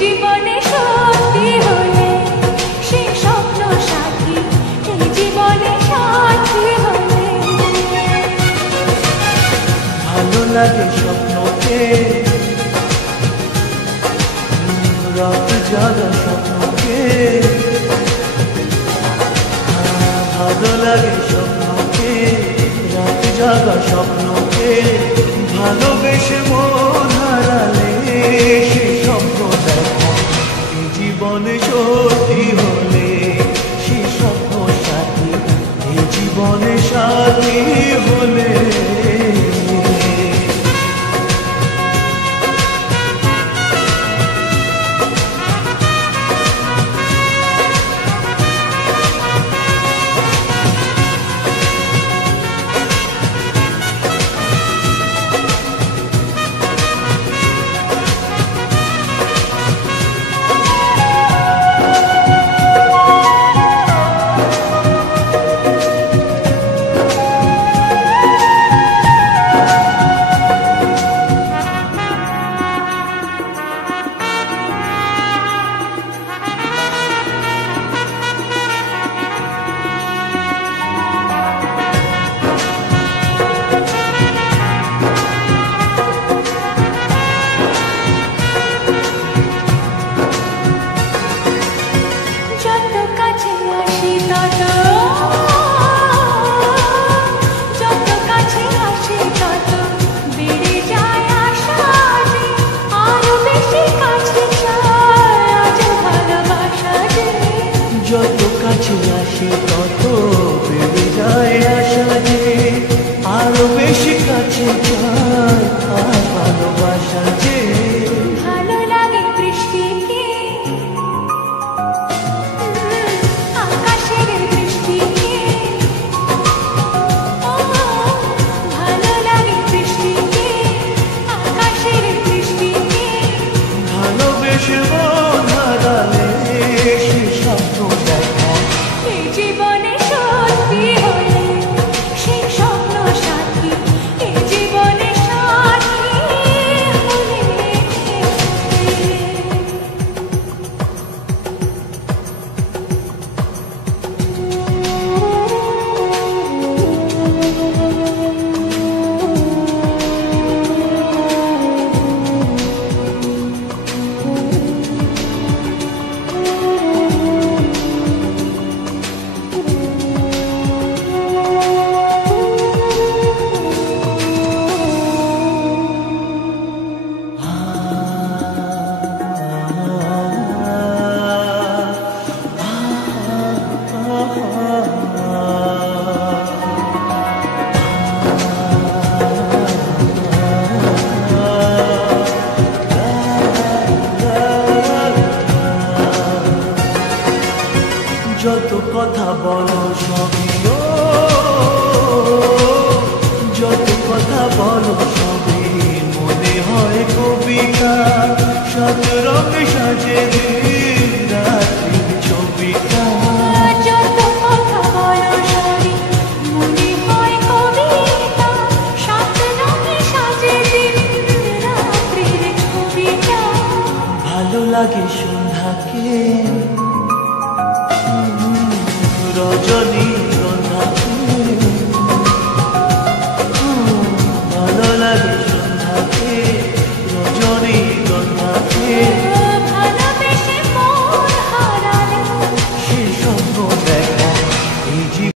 জীবনে সত্যি হলে সে স্বপ্ন সাথী, এই জীবনে সাথী হলে ভালো লাগে স্বপ্নকে, রাত জাগা স্বপ্নকে, ভালো লাগে স্বপ্নকে, রাত জাগা স্বপ্নকে, ভালোবেসে মন হারালে সে স্বপ্ন দেখা, এই জীবনে সত্যি হলে সে স্বপ্ন সাথী, এই জীবনে সাথী হলে। যত কাছে আসি তত বেড়ে যায় আশা যে, আরো বেশি কাছে যায় আর ভালোবাসা যে। ভালো লাগে বৃষ্টিকে, আকাশের বৃষ্টিকে, ভালো লাগে বৃষ্টিকে, আকাশের বৃষ্টিকে, ভালোবেসে মন হারালে সে স্বপ্ন দেখা, এই জীবনে সত্যি হলে সে স্বপ্ন সাথী, এই জীবনে সাথী হলে। যত কথা বলো সবই ও, যত কথা বলো সবই মনে হয় কবিতা, সাত রঙে সাজে দিন রাত্রির ছবিটা। যত কথা বলো সবই মনে হয় কবিতা, সাত রঙে সাজে দিন রাত্রির ছবিটা। ভালো লাগে সন্ধ্যাকে,